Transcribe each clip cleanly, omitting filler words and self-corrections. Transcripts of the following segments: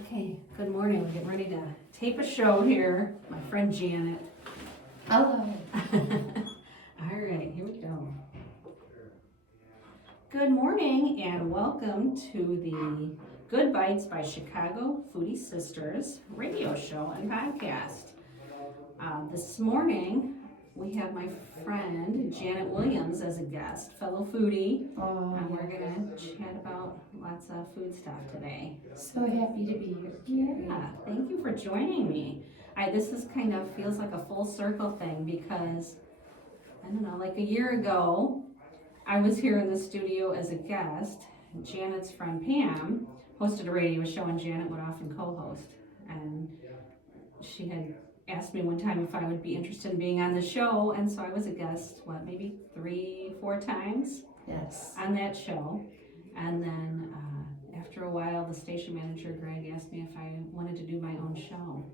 Okay, good morning. We're getting ready to tape a show here. My friend Janet. Hello. All right, here we go. Good morning and welcome to the Good Bytes by Chicago Foodie Sisters radio show and podcast. This morning we have my friend Janet Williams as a guest, fellow foodie, and we're gonna chat about lots of food stuff today. So happy to be here. Yeah, thank you for joining me. This is kind of feels like a full circle thing because, I don't know, like a year ago, I was here in the studio as a guest. Janet's friend Pam hosted a radio show and Janet would often co-host. And she had asked me one time if I would be interested in being on the show, and so I was a guest, maybe 3-4 times Yes. on that show. And then after a while, the station manager, Greg, asked me if I wanted to do my own show.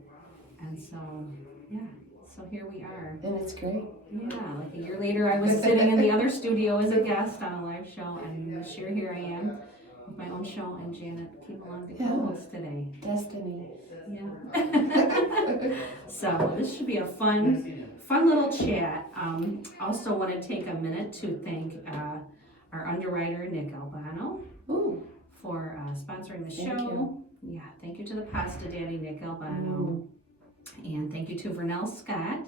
And so, yeah, so here we are. And it's great. Yeah, like a year later, I was sitting in the other studio as a guest on a live show, and this year here I am with my own show, and Janet came along to co-host today. Destiny. Yeah. So this should be a fun little chat. Also want to take a minute to thank our underwriter, Nick Albano, for sponsoring the show. You. Yeah, thank you to the Pasta Daddy, Nick Albano. And thank you to Vernell Scott,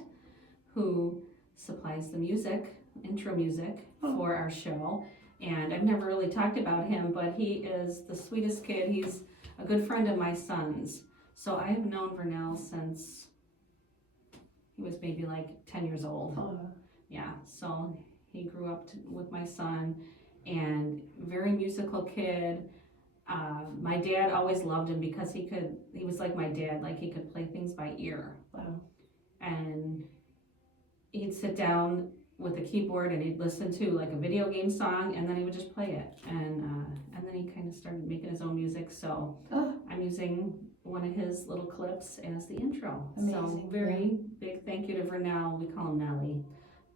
who supplies the music, intro music for our show. And I've never really talked about him, but he is the sweetest kid. He's a good friend of my son's. So I have known Vernell since he was maybe like 10 years old. Yeah, so he grew up with my son, and very musical kid. My dad always loved him because he was like my dad, like he could play things by ear. Wow. And he'd sit down with a keyboard and he'd listen to like a video game song, and then he would just play it. And then he kind of started making his own music. So I'm using one of his little clips as the intro. Amazing. So very big thank you to Vernell. We call him Nelly,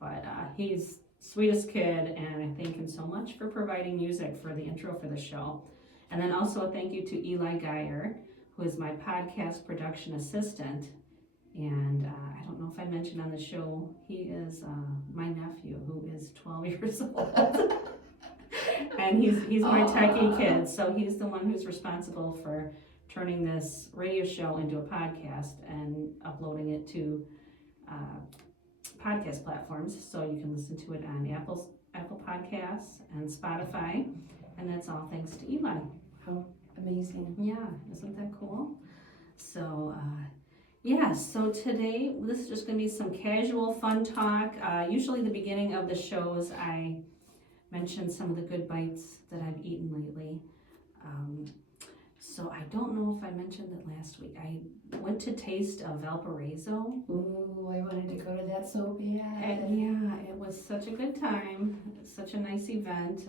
but he's sweetest kid, and I thank him so much for providing music for the intro for the show. And then also a thank you to Eli Geyer, who is my podcast production assistant. And I don't know if I mentioned on the show, he is my nephew, who is 12 years old. And he's my techie kid, so he's the one who's responsible for turning this radio show into a podcast and uploading it to podcast platforms, so you can listen to it on Apple Podcasts and Spotify, and that's all thanks to Eli. How amazing. Yeah, isn't that cool? So, so today, this is just going to be some casual fun talk. Usually the beginning of the shows, I mention some of the good bites that I've eaten lately. So I don't know if I mentioned it last week. I went to taste Valparaiso. Ooh, I wanted to go to that so bad. And yeah, it was such a good time. Such a nice event.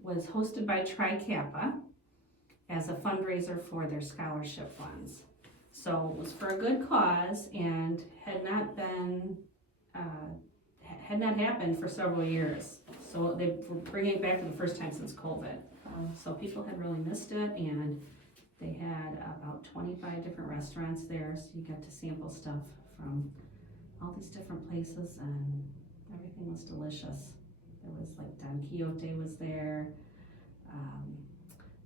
Was hosted by Tri Kappa as a fundraiser for their scholarship funds. So it was for a good cause and had not happened for several years. So they were bringing it back for the first time since COVID. So people had really missed it, and they had about 25 different restaurants there, so you got to sample stuff from all these different places, and everything was delicious. There was like Don Quixote was there.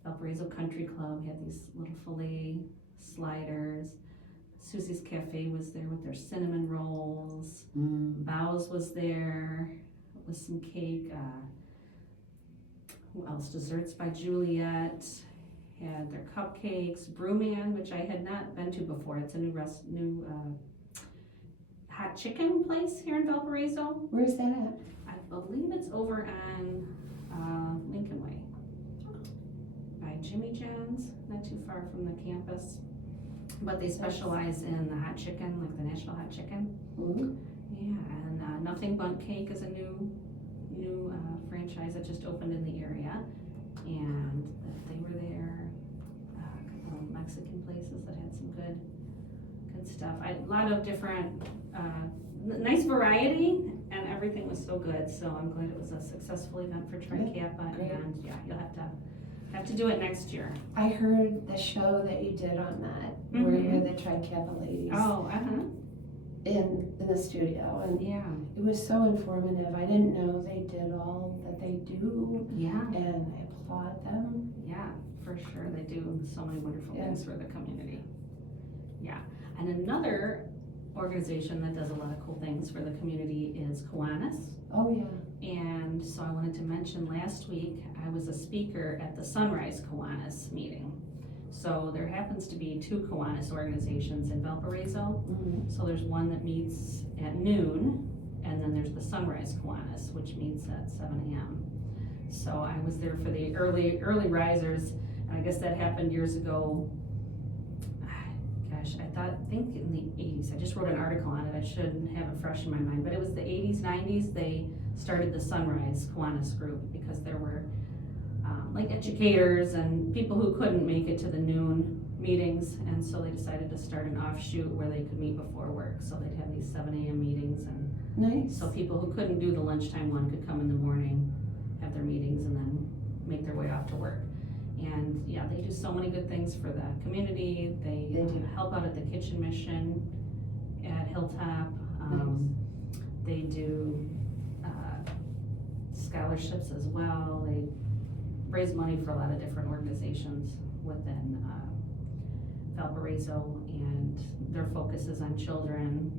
Valparaiso Country Club had these little filet sliders. Susie's Cafe was there with their cinnamon rolls. Bow's was there with some cake. Who else? Desserts by Juliet. Had their cupcakes. Brewman, which I had not been to before. It's a new hot chicken place here in Valparaiso. Where's that at? I believe it's over on Lincoln Way by Jimmy John's, not too far from the campus. But they specialize in the hot chicken, like the National Hot Chicken. Yeah, and Nothing Bundt Cake is a new franchise that just opened in the area, and they were there. A couple of Mexican places that had some good stuff. A lot of different, nice variety, and everything was so good. So I'm glad it was a successful event for Tri Kappa. And yeah, you'll have to Have to do it next year. I heard the show that you did on that, where you're the Tri-Kappa ladies Oh, in the studio, and yeah, it was so informative. I didn't know they did all that they do, yeah, and I applaud them. yeah, for sure. They do so many wonderful things for the community. Yeah, and another organization that does a lot of cool things for the community is Kiwanis. Oh yeah. And so I wanted to mention last week I was a speaker at the Sunrise Kiwanis meeting. So there happens to be 2 Kiwanis organizations in Valparaiso. Mm-hmm. So there's one that meets at noon, and then there's the Sunrise Kiwanis, which meets at 7 a.m. So I was there for the early risers, and I guess that happened years ago. Gosh, I think in the 80s. I just wrote an article on it. I should have it fresh in my mind, but it was the 80s, 90s. They started the Sunrise Kiwanis group because there were like educators and people who couldn't make it to the noon meetings, and so they decided to start an offshoot where they could meet before work. So they'd have these 7 a.m. meetings, and Nice. so people who couldn't do the lunchtime one could come in the morning, have their meetings, and then make their way off to work. And yeah, they do so many good things for the community. They do. help out at the kitchen mission at Hilltop. They do scholarships as well. They raise money for a lot of different organizations within Valparaiso, and their focus is on children.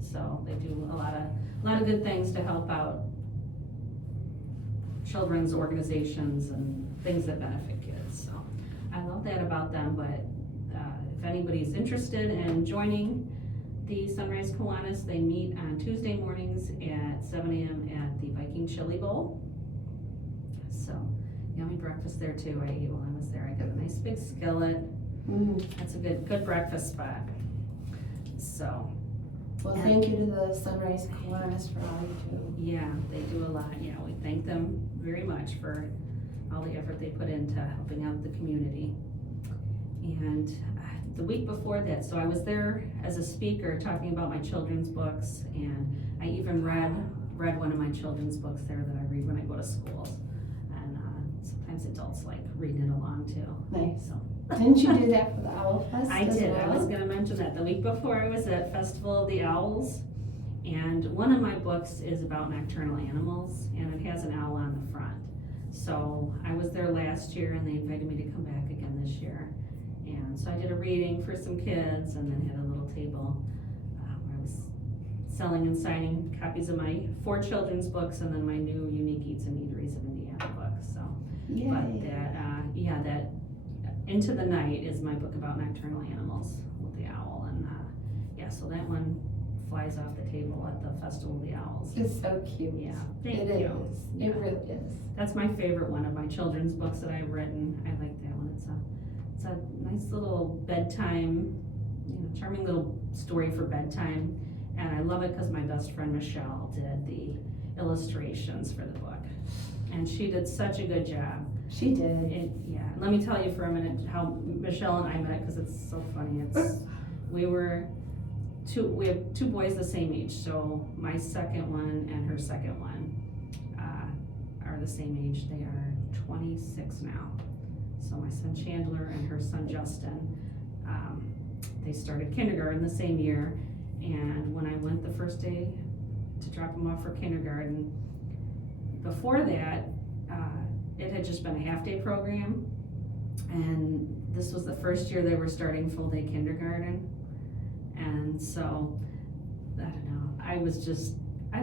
So they do a lot of good things to help out children's organizations and things that benefit kids. So I love that about them. But if anybody's interested in joining the Sunrise Kiwanis, they meet on Tuesday mornings at 7 a.m. at the Viking Chili Bowl. So yummy breakfast there too. I ate while I was there. I got a nice big skillet. That's a good breakfast spot. So Well, thank you to the Sunrise Kiwanis for all you do. yeah, they do a lot. Yeah, we thank them very much for all the effort they put into helping out the community. And the week before that, so I was there as a speaker talking about my children's books, and I even read one of my children's books there that I read when I go to schools. And sometimes adults like reading it along too. Nice. So Didn't you do that for the Owl Fest I as did. well? I was going to mention that. The week before I was at Festival of the Owls, and one of my books is about nocturnal animals, and it has an owl on the front. So I was there last year, and they invited me to come back again this year. And so I did a reading for some kids, and then had a little table where I was selling and signing copies of my 4 children's books, and then my new Unique Eats and Eateries of Indiana book. So, Yay. but that Into the Night is my book about nocturnal animals with the owl, and so that one flies off the table at the Festival of the Owls. It's so cute. Yeah, thank It you. is. Yeah. It really is. That's my favorite one of my children's books that I've written. I like that one. It's a nice little bedtime, charming little story for bedtime, and I love it because my best friend Michelle did the illustrations for the book, and she did such a good job. She did. Let me tell you for a minute how Michelle and I met, because it's so funny. We have 2 boys the same age, so my second one and her second one are the same age. They are 26 now. So my son Chandler and her son Justin, they started kindergarten the same year, and when I went the first day to drop them off for kindergarten, before that, it had just been a half-day program, and this was the first year they were starting full-day kindergarten. And so, I don't know, I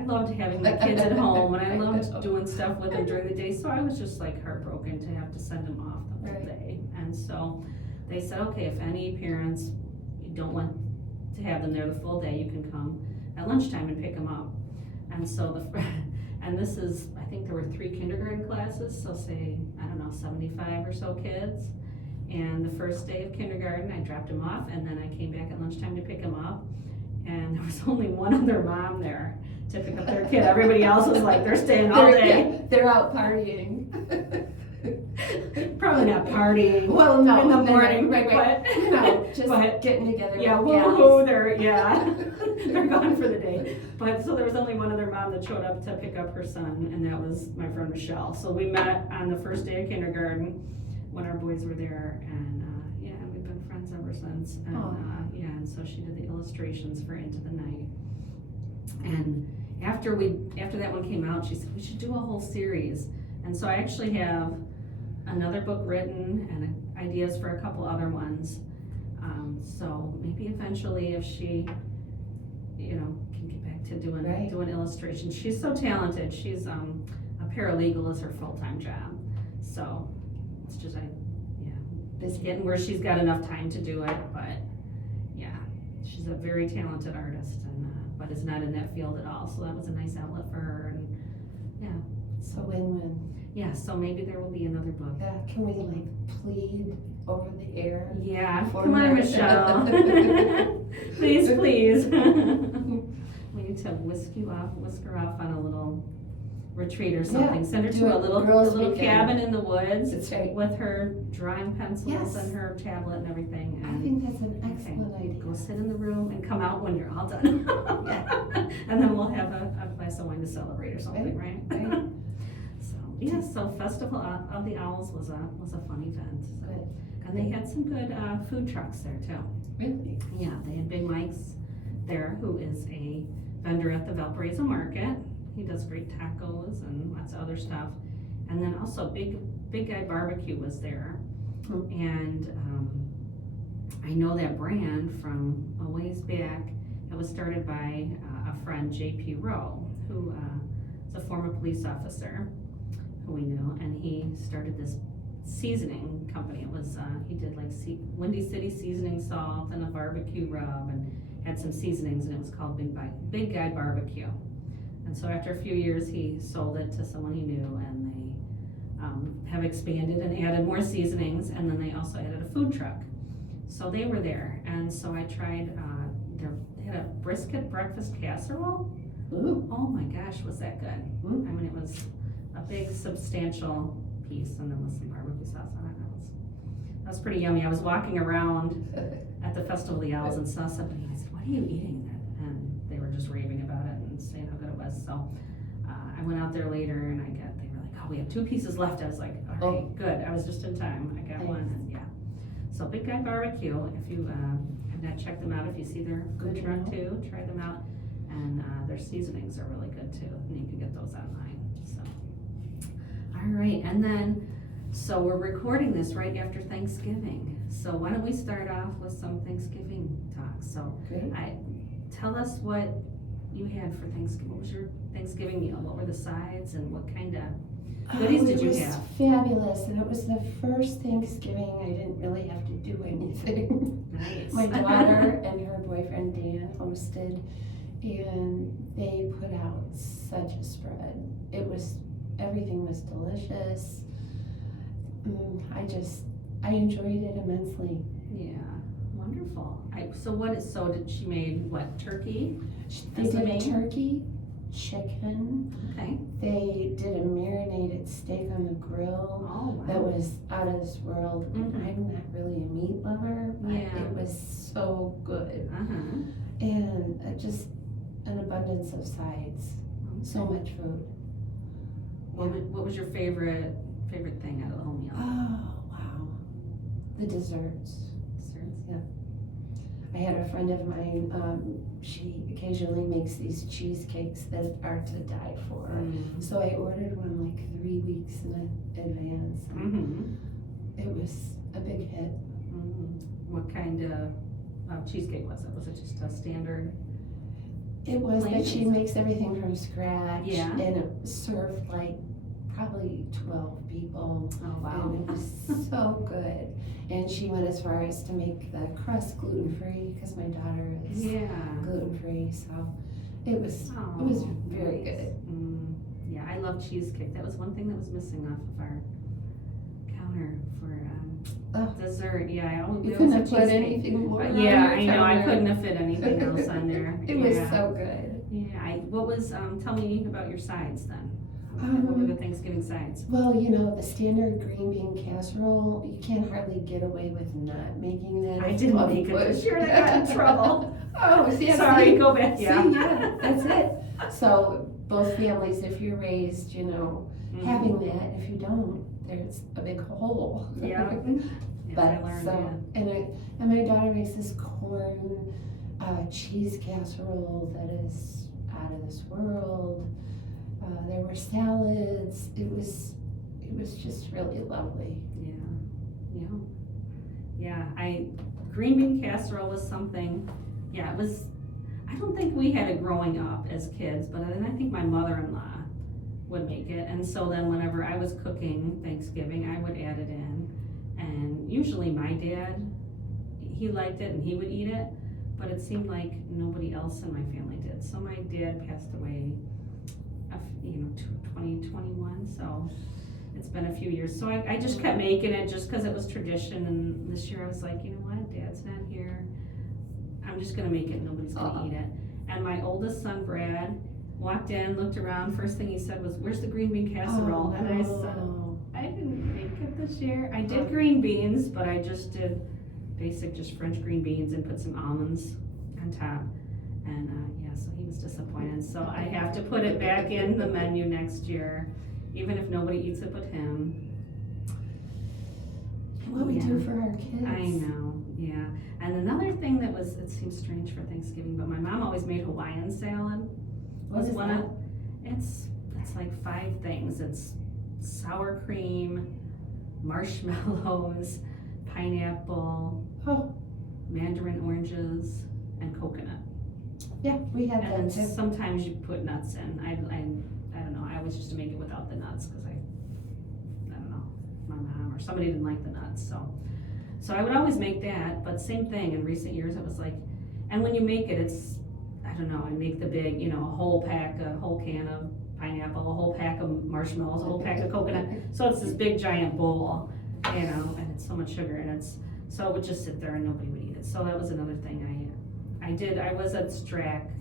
loved having my kids at home, and I loved doing stuff with them during the day, so I was just like heartbroken to have to send them off the whole day. And so they said, okay, if any parents don't want to have them there the full day, you can come at lunchtime and pick them up. And so and this is, I think there were 3 kindergarten classes, so say, 75 or so kids. And the first day of kindergarten, I dropped them off, and then I came back at lunchtime to pick them up. And there was only one other mom there to pick up their kid. Everybody else was like, they're staying all day. They're out partying. Probably not partying. Well, no, in the morning, right. but Just getting together. Yeah, with woohoo! gals. They're gone for the day. But so there was only one other mom that showed up to pick up her son, and that was my friend Michelle. So we met on the first day of kindergarten, when our boys were there, and yeah, we've been friends ever since. And yeah, and so she did the illustrations for Into the Night. And after that one came out, she said we should do a whole series. And so I actually have another book written and ideas for a couple other ones. So maybe eventually, if she, can get back to doing illustrations. She's so talented. She's a paralegal is her full-time job. So it's just busy getting where she's got enough time to do it. But yeah, she's a very talented artist, and but is not in that field at all. So that was a nice outlet for her. And yeah, so win-win. Yeah, so maybe there will be another book. Yeah, can we plead over the air? Yeah, come on, Michelle. Please. We need to whisk her off on a little retreat or something. Yeah, send her to a little cabin in the woods. That's right. With her drawing pencils Yes. and her tablet and everything. And I think that's an excellent idea. Go sit in the room and come out when you're all done. And then we'll have a glass of wine to celebrate or something, right? Yeah, so Festival of the Owls was a fun event. So. Good. And they had some good food trucks there too. Really? Yeah, they had Big Mike's there, who is a vendor at the Valparaiso Market. He does great tacos and lots of other stuff. And then also Big Guy Barbecue was there. And I know that brand from a ways back. It was started by a friend, J.P. Rowe, who is a former police officer who we knew, and he started this seasoning company. It was he did like Windy City seasoning salt and a barbecue rub, and had some seasonings, and it was called Big Guy Barbecue. And so after a few years, he sold it to someone he knew, and they have expanded and added more seasonings, and then they also added a food truck. So they were there, and so I tried they had a brisket breakfast casserole. Ooh. Oh my gosh, was that good? I mean, it was a big substantial piece, and then with some barbecue sauce on it. That was pretty yummy. I was walking around at the Festival of the Owls and saw somebody, and I said, "What are you eating?" And they were just raving about it and saying how good it was. So I went out there later, and they were like, "Oh, we have 2 pieces left." I was like, "All right, good." I was just in time. I got one, and yeah. So Big Guy Barbecue, if you have not checked them out, if you see their food truck too, try them out. And their seasonings are really good too, and you can get those online. So, all right, and then, so we're recording this right after Thanksgiving. So why don't we start off with some Thanksgiving talk? So, tell us what you had for Thanksgiving. What was your Thanksgiving meal? What were the sides, and what kind of goodies did you have? It was fabulous, and it was the first Thanksgiving I didn't really have to do anything. Nice. My daughter and her boyfriend Dan hosted, and they put out such a spread. Everything was delicious. I enjoyed it immensely. Yeah, wonderful. So did she made what, turkey? They did turkey, chicken. Okay. They did a marinated steak on the grill. Oh, wow. That was out of this world. I'm not really a meat lover, but it was so good. And just an abundance of sides. So much food. What was your favorite thing out of the whole meal? Oh, wow. The desserts. Desserts? Yeah. I had a friend of mine, she occasionally makes these cheesecakes that are to die for. So I ordered one like 3 weeks in advance. It was a big hit. What kind of cheesecake was it? Was it just a standard? It was, but she makes everything from scratch. Yeah. And it served like probably 12 people. Oh, wow. And it was so good. And she went as far as to make the crust gluten-free, because my daughter is gluten-free. So it was very good. Yeah, I love cheesecake. That was one thing that was missing off of our counter for dessert. Yeah, you couldn't have put anything more on yeah, your I know. I counter. couldn't have fit anything else on there. It was so good. Yeah. What was? Tell me about your sides then. What were the Thanksgiving sides? Well, the standard green bean casserole, you can't hardly get away with not making that. I didn't make it this year. I got in trouble. Sorry, go back. Yeah, that's it. So both families, if you're raised, having that. If you don't, there's a big hole. Yeah. But I learned, so, and my daughter makes this corn cheese casserole that is out of this world. There were salads. It was just really lovely. Green bean casserole was something, it was, I don't think we had it growing up as kids, but then I think my mother-in-law would make it, and so then whenever I was cooking Thanksgiving, I would add it in, and usually my dad, he liked it and he would eat it, but it seemed like nobody else in my family did. So my dad passed away, 2021, so it's been a few years. So I just kept making it just because it was tradition, and this year I was like, you know what, Dad's not here. I'm just gonna make it, nobody's gonna eat it. And my oldest son, Brad, walked in, looked around, first thing he said was, where's the green bean casserole? And I said, I didn't make it this year. I did green beans, but I just did basic, just French green beans and put some almonds on top. And so he was disappointed. So I have to put it back in the menu next year, even if nobody eats it but him. What we do for our kids. I know, yeah. And another thing that was, it seems strange for Thanksgiving, but my mom always made Hawaiian salad. What is that? It's like 5 things. It's sour cream, marshmallows, pineapple, mandarin oranges, and coconut. Yeah, we had And that too. then sometimes you put nuts in. I don't know. I always used to make it without the nuts because I don't know, my mom or somebody didn't like the nuts. So I would always make that. But same thing in recent years. It was like, and when you make it, it's, I don't know. I make the big, a whole can of pineapple, a whole pack of marshmallows, a whole pack of coconut. So it's this big giant bowl, and it's so much sugar, and so it would just sit there and nobody would eat it. So that was another thing I did. I was at Strack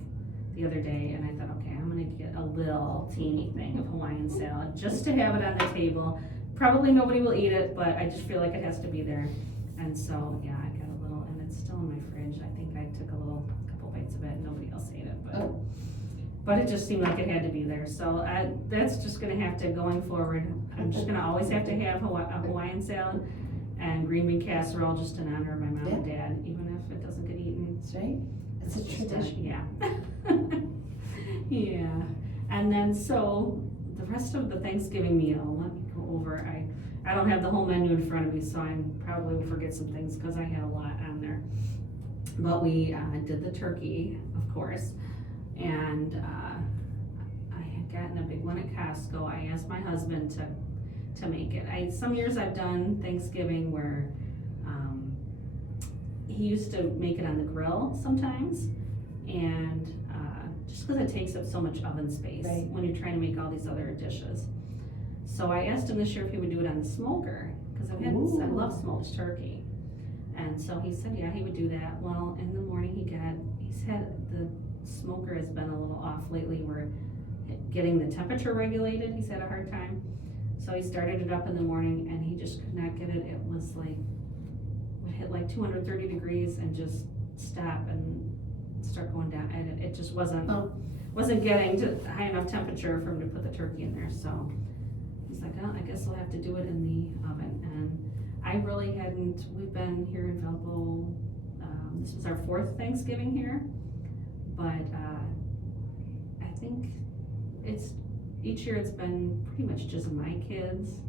the other day, and I thought, okay, I'm gonna get a little teeny thing of Hawaiian salad just to have it on the table. Probably nobody will eat it, but I just feel like it has to be there. And so, I got a little, and it's still in my fridge. I think I took a couple bites of it, and nobody else ate it, but it just seemed like it had to be there. So that's just gonna have to, going forward, I'm just gonna always have to have a Hawaiian salad and green bean casserole just in honor of my mom and dad, even if it doesn't get eaten. That's right. It's a tradition. Yeah. And then so the rest of the Thanksgiving meal, let me go over. I don't have the whole menu in front of me, so I probably will forget some things because I had a lot on there. But we did the turkey, of course, and I had gotten a big one at Costco. I asked my husband to make it. Some years I've done Thanksgiving where he used to make it on the grill sometimes, and just because it takes up so much oven space when you're trying to make all these other dishes. So I asked him this year if he would do it on the smoker, because I love smoked turkey. And so he said, yeah, he would do that. Well, in the morning he said the smoker has been a little off lately. We're getting the temperature regulated. He's had a hard time. So he started it up in the morning and he just could not get it. It was like, would hit like 230 degrees and just stop and start going down. And it just wasn't getting to high enough temperature for him to put the turkey in there. So he's like, oh, I guess I'll have to do it in the oven. And I really hadn't, we've been here in Valpo, this was our 4th Thanksgiving here, but I think each year it's been pretty much just my kids.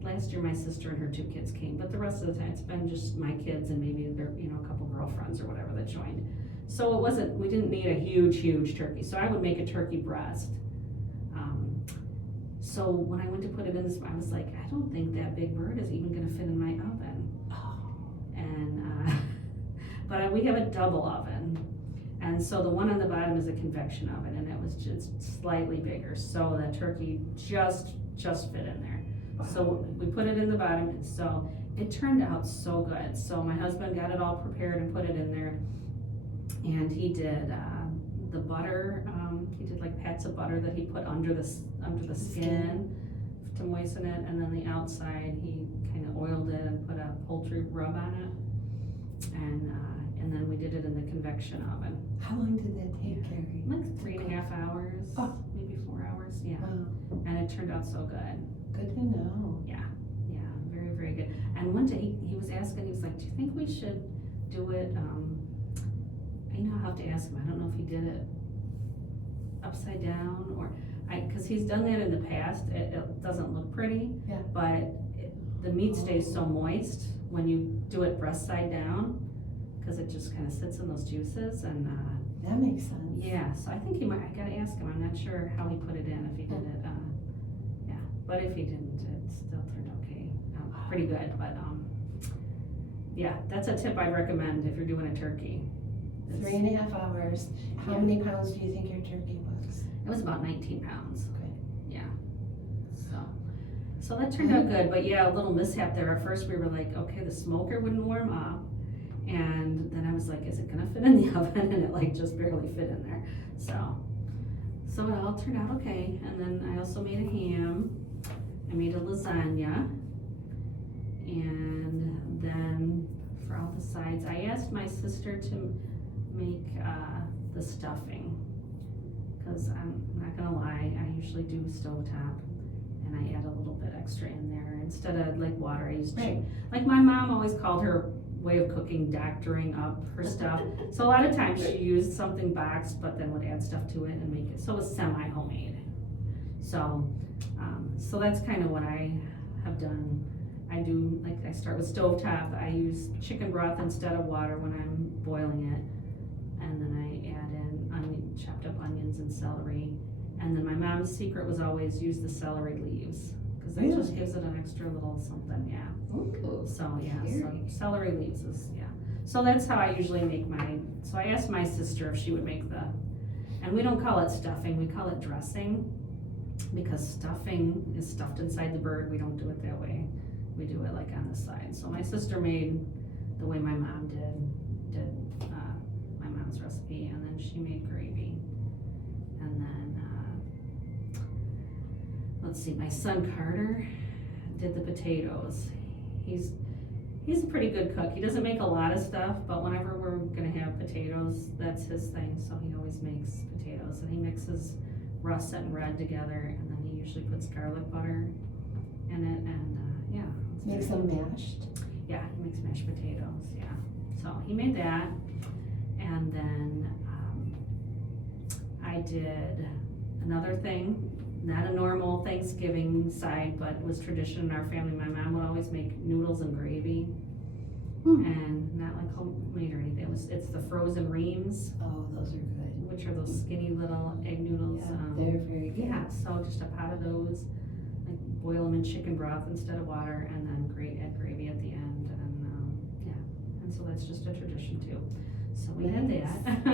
Last year my sister and her 2 kids came, but the rest of the time it's been just my kids and maybe their, a couple girlfriends or whatever that joined. So we didn't need a huge turkey, so I would make a turkey breast. So when I went to put it in this, I was like, I don't think that big bird is even gonna fit in my oven. And, but we have a double oven. And so the one on the bottom is a convection oven, and it was just slightly bigger. So the turkey just fit in there. So we put it in the bottom, and so it turned out so good. So my husband got it all prepared and put it in there. And he did the butter, he did like pats of butter that he put under the skin to moisten it, and then the outside he kind of oiled it and put a poultry rub on it, and then we did it in the convection oven. How long did that take, Carrie? Like 3.5 hours, maybe 4 hours, yeah. And it turned out so good. Good to know. Yeah, very, very good. And one day he was asking, he was like, do you think we should do it, I'll have to ask him, I don't know if he did it upside down or, cause he's done that in the past, it doesn't look pretty. Yeah. But the meat stays so moist when you do it breast side down, cause it just kinda sits in those juices and, That makes sense. yeah, so I think I gotta ask him, I'm not sure how he put it in, if he did it, yeah, but if he didn't, it still turned okay, pretty good, but, yeah, that's a tip I'd recommend if you're doing a turkey. 3.5 hours. How Yeah. many pounds do you think your turkey was? It was about 19 pounds. Okay. Yeah, so that turned out good, but yeah, a little mishap there, at first we were like, okay, the smoker wouldn't warm up, and then I was like, is it gonna fit in the oven, and it like just barely fit in there, so it all turned out okay. And then I also made a ham, I made a lasagna, and then for all the sides, I asked my sister to make the stuffing, because I'm not gonna lie, I usually do stovetop, and I add a little bit extra in there, instead of like water, I use chicken. Like my mom always called her way of cooking doctoring up her stuff, so a lot of times she used something boxed, but then would add stuff to it and make it, so it was semi-homemade. So that's kind of what I have done. I do, like, I start with stovetop, I use chicken broth instead of water when I'm boiling it, and then I add in chopped up onions and celery, and then my mom's secret was always use the celery leaves, because that just Really? gives it an extra little something, yeah. Ooh. So, yeah, so Very. celery leaves is, yeah. So that's how I usually make mine. So I asked my sister if she would make and we don't call it stuffing, we call it dressing, because stuffing is stuffed inside the bird, we don't do it that way. We do it like on the side. So my sister made the way my mom did my mom's recipe, and then she made gravy. And then, let's see, my son Carter did the potatoes. He's a pretty good cook. He doesn't make a lot of stuff, but whenever we're gonna have potatoes, that's his thing, so he always makes potatoes. And he mixes russet and red together, and then he usually puts garlic butter in it, and, yeah. Make some mashed. Yeah, he makes mashed potatoes, yeah. So he made that, and then, I did another thing, not a normal Thanksgiving side, but it was tradition in our family. My mom would always make noodles and gravy, and not like homemade or anything. It's the frozen reams, Oh, those are good. which are those skinny little egg noodles. Yeah, they're very good. Yeah, so just a pot of those, like boil them in chicken broth instead of water, and then add gravy at the end, and yeah, and so that's just a tradition too. So we had that,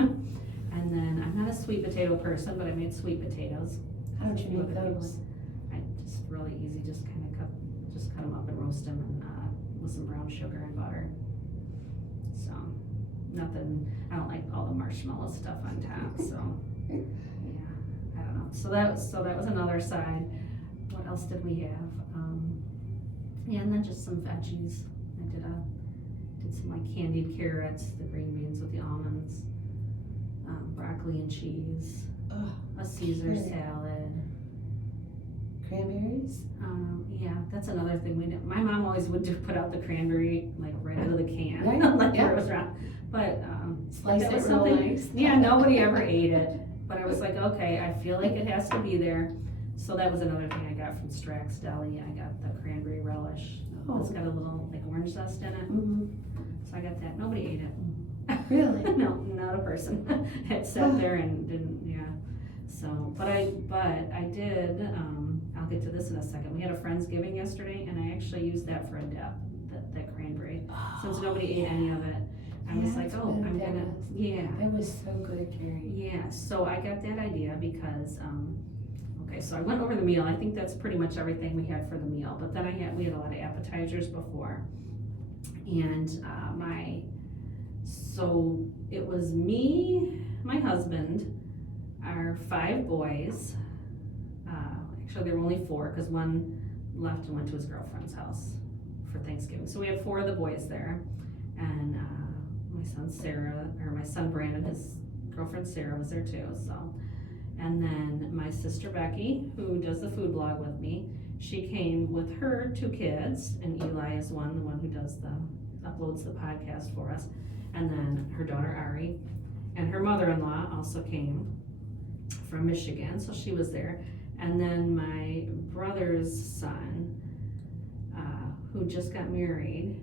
and then I'm not a sweet potato person, but I made sweet potatoes. How did you make those? I just really easy, just kind of cut them up and roast them, and with some brown sugar and butter. So nothing. I don't like all the marshmallow stuff on top. So yeah, I don't know. So that was another side. What else did we have? Yeah, and then just some veggies. I did some like candied carrots, the green beans with the almonds, broccoli and cheese, Oh, a Caesar okay. salad. Cranberries? Yeah, that's another thing we did. My mom always would put out the cranberry like right out of the can, Right, like yeah. it was raw. But Slice that it was real something. nice. Yeah, nobody ever ate it. But I was like, okay, I feel like it has to be there. So that was another thing I got from Strax Deli. I got the cranberry relish. Oh. It's got a little like orange zest in it. Mm-hmm. So I got that. Nobody ate it. Really? No, not a person. It sat there and didn't. Yeah. So, but I did. I'll get to this in a second. We had a Friendsgiving yesterday, and I actually used that for a dip. That cranberry. Since nobody ate any of it, I was like, oh, I'm gonna. Yeah. That was so good, Carrie. Yeah, so I got that idea because, okay, so I went over the meal. I think that's pretty much everything we had for the meal. But then we had a lot of appetizers before. And so it was me, my husband, our 5 boys. Actually, there were only 4 because one left and went to his girlfriend's house for Thanksgiving. So we had 4 of the boys there. And my son Brandon, his girlfriend Sarah was there too, so. And then my sister Becky, who does the food blog with me, she came with her 2 kids, and Eli is the one who uploads the podcast for us, and then her daughter Ari, and her mother-in-law also came from Michigan, so she was there, and then my brother's son, who just got married,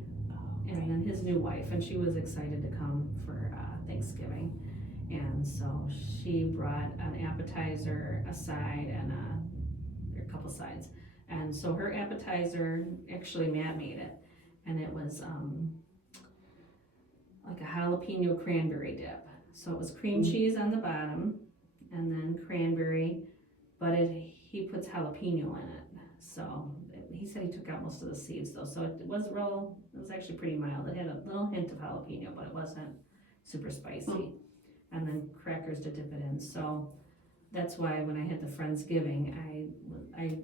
and then his new wife, and she was excited to come for Thanksgiving, and so she brought an appetizer, a side, and a couple sides, and so her appetizer, actually Matt made it, and it was like a jalapeno cranberry dip. So it was cream cheese on the bottom, and then cranberry, but he puts jalapeno in it. So he said he took out most of the seeds though, so it was actually pretty mild. It had a little hint of jalapeno, but it wasn't super spicy. And then crackers to dip it in. So that's why when I had the Friendsgiving, I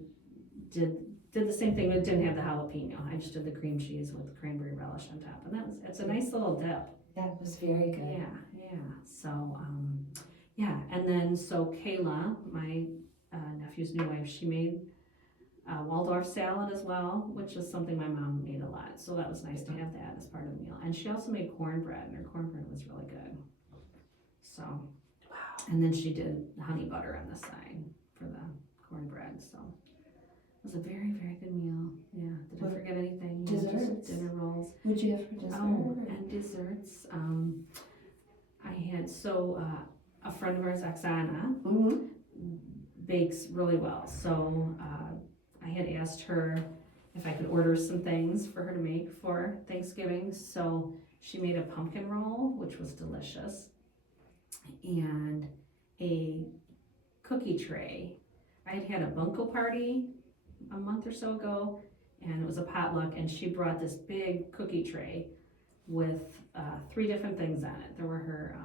did the same thing, but it didn't have the jalapeno. I just did the cream cheese with the cranberry relish on top, and it's a nice little dip. That was very good. Yeah. So and then so Kayla, my nephew's new wife, she made Waldorf salad as well, which is something my mom made a lot. So that was nice to have that as part of the meal. And she also made cornbread, and her cornbread was really good. So, wow. And then she did honey butter on the side for the cornbread. So it was a very, very good meal. Yeah. Did I forget anything? Desserts. Dinner rolls. What'd you have for dessert? Oh, and desserts. I had a friend of ours, Oksana, bakes really well. So I had asked her if I could order some things for her to make for Thanksgiving. So she made a pumpkin roll, which was delicious, and a cookie tray. I had a bunko party a month or so ago, and it was a potluck, and she brought this big cookie tray with 3 different things on it. There were her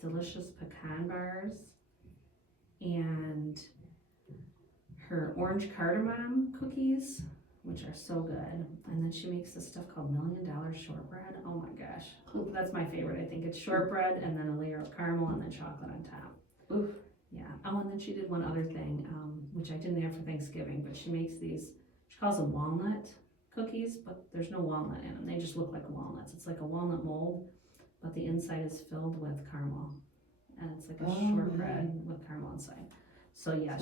delicious pecan bars, and her orange cardamom cookies, which are so good. And then she makes this stuff called $1 Million shortbread. Oh my gosh, that's my favorite. I think it's shortbread and then a layer of caramel and then chocolate on top. Oof. Yeah. Oh, and then she did one other thing, which I didn't have for Thanksgiving, but she makes these, she calls them walnut cookies, but there's no walnut in them. They just look like walnuts. It's like a walnut mold, but the inside is filled with caramel. And it's like a shortbread with caramel inside. So yeah,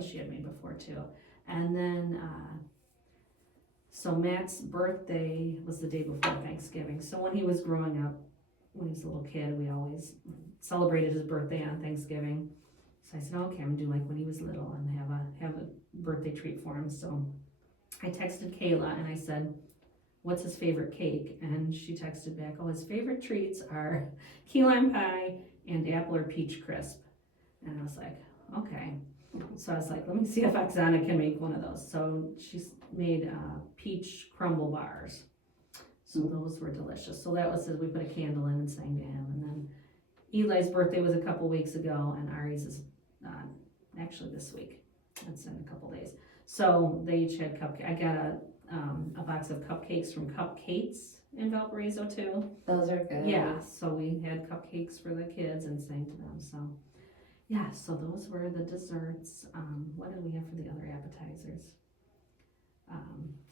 she had made before too. And then, so Matt's birthday was the day before Thanksgiving. So when he was growing up, when he was a little kid, we always celebrated his birthday on Thanksgiving. So I said, okay, I'm gonna do like when he was little and have a birthday treat for him. So I texted Kayla and I said, what's his favorite cake? And she texted back, oh, his favorite treats are key lime pie and apple or peach crisp. And I was like, okay. So I was like, let me see if Oksana can make one of those. So she's made peach crumble bars. So those were delicious. So that was as we put a candle in and sang to him. And then Eli's birthday was a couple weeks ago, and Ari's is actually this week. It's in a couple days. So they each had cupcakes. I got a box of cupcakes from Cupcakes in Valparaiso too. Those are good. Yeah, so we had cupcakes for the kids and sang to them. So yeah, so those were the desserts. What did we have for the other appetizers?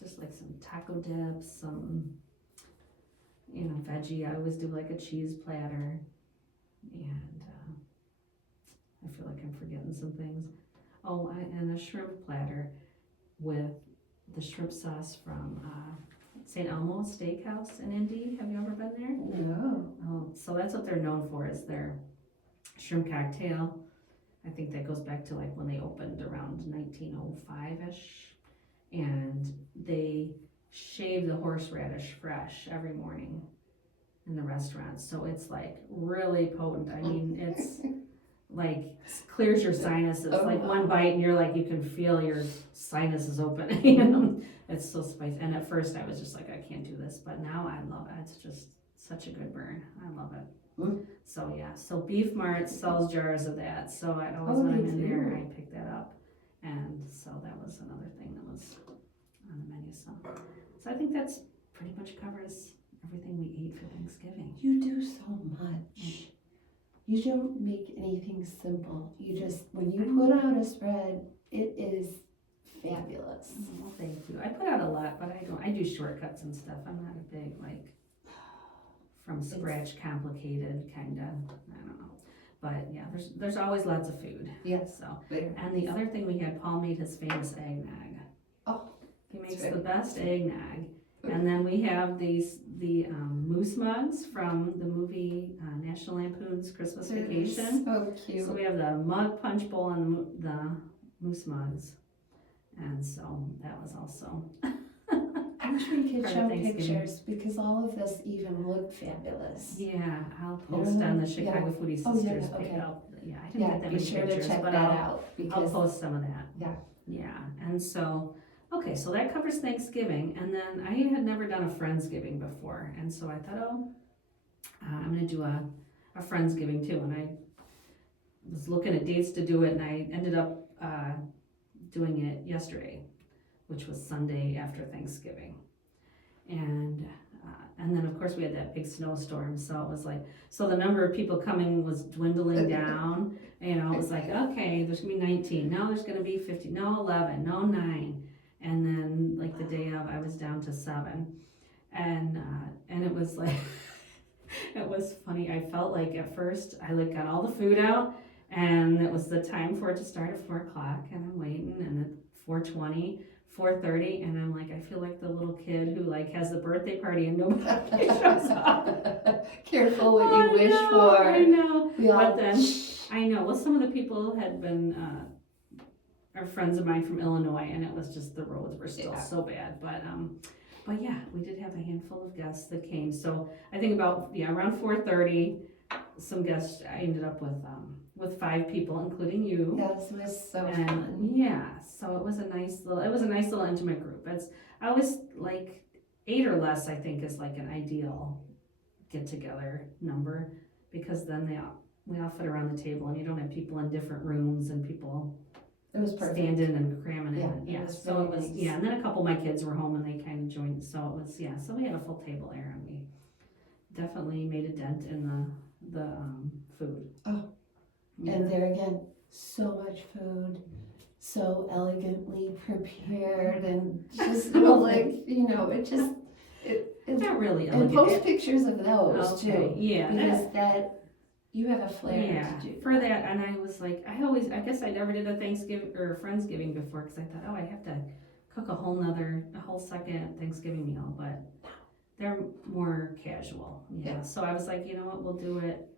Just like some taco dips, some, veggie. I always do like a cheese platter. And I feel like I'm forgetting some things. Oh, and a shrimp platter with the shrimp sauce from St. Elmo Steakhouse in Indy. Have you ever been there? No. Oh, so that's what they're known for, is their shrimp cocktail. I think that goes back to like when they opened around 1905-ish. And they shave the horseradish fresh every morning in the restaurant. So it's like really potent. I mean, it's like clears your sinuses. Like one bite and you're like, you can feel your sinuses open. It's so spicy. And at first I was just like, I can't do this. But now I love it. It's just such a good burn. I love it. So yeah, so Beef Mart sells jars of that. So I always, when I'm in there, I pick that up. And so that was another thing that was on the menu. So I think that's pretty much covers everything we ate for Thanksgiving. You do so much. You don't make anything simple. You just, when you put out a spread, it is fabulous. Well, thank you. I put out a lot, but I do shortcuts and stuff. I'm not a big, like, from scratch, complicated kind of, I don't know. But yeah, there's always lots of food. Yes. So, and the other thing we had, Paul made his famous eggnog. Oh, he makes right. the best eggnog. And then we have the moose mugs from the movie National Lampoon's Christmas Vacation. So cute. So we have the mug punch bowl and the moose mugs, and so that was also. I wish we could part of show Thanksgiving. pictures because all of this even looked fabulous. Yeah, I'll post on the Chicago Foodie Oh, yeah, Sisters page. okay. Yeah, I didn't get that be many sure pictures, to check but that I'll out because post some of that. Yeah. Yeah, and so, okay, so that covers Thanksgiving, and then I had never done a Friendsgiving before, and so I thought, I'm gonna do a Friendsgiving too, and I was looking at dates to do it, and I ended up doing it yesterday, which was Sunday after Thanksgiving. And then of course we had that big snowstorm, so it was like, so the number of people coming was dwindling down. You know, it was like, okay, there's gonna be 19, no, there's gonna be 50, no, 11, no, 9. And then like the day of, I was down to 7. And it was like, it was funny. I felt like at first I like got all the food out and it was the time for it to start at 4 o'clock and I'm waiting, and at 4:20, 4:30, and I'm like, I feel like the little kid who like has the birthday party and nobody shows up. Careful what you wish for. I know. We all, But then I know. Well, some of the people had been are friends of mine from Illinois, and it was just the roads were still so bad. But yeah, we did have a handful of guests that came. So I think about around 4:30, some guests. I ended up with 5 people, including you. Yes, it was so And fun. yeah, so it was a nice little intimate group. I always like 8 or less, I think, is like an ideal get together number, because then we all fit around the table and you don't have people in different rooms and people It was perfect. standing and cramming in. Yeah, Yeah, it was so very it was, nice. and then a couple of my kids were home and they kind of joined, so it was, so we had a full table there and we definitely made a dent in the food. Oh. Yeah. And there again, so much food, so elegantly prepared, and just it's Not really and elegant. post pictures of those Okay, too, yeah, because that you have a flair yeah, to do. for that, and I was like, I guess I never did a Thanksgiving or a Friendsgiving before, because I thought, I have to cook a whole second Thanksgiving meal, but they're more casual, Yeah. So I was like, you know what, we'll do it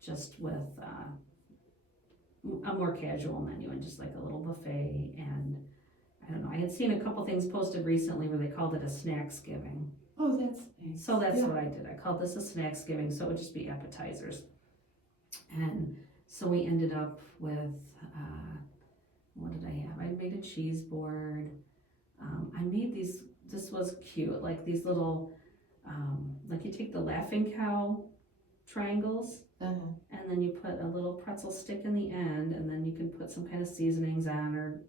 just with a more casual menu and just like a little buffet. And I don't know, I had seen a couple things posted recently where they called it a Snacksgiving. Oh, that's nice. So that's what I did. I called this a Snacksgiving, so it would just be appetizers. And so we ended up with, what did I have? I made a cheese board. I made this was cute, like these little, like you take the Laughing Cow triangles, and then you put a little pretzel stick in the end, and then you can put some kind of seasonings on or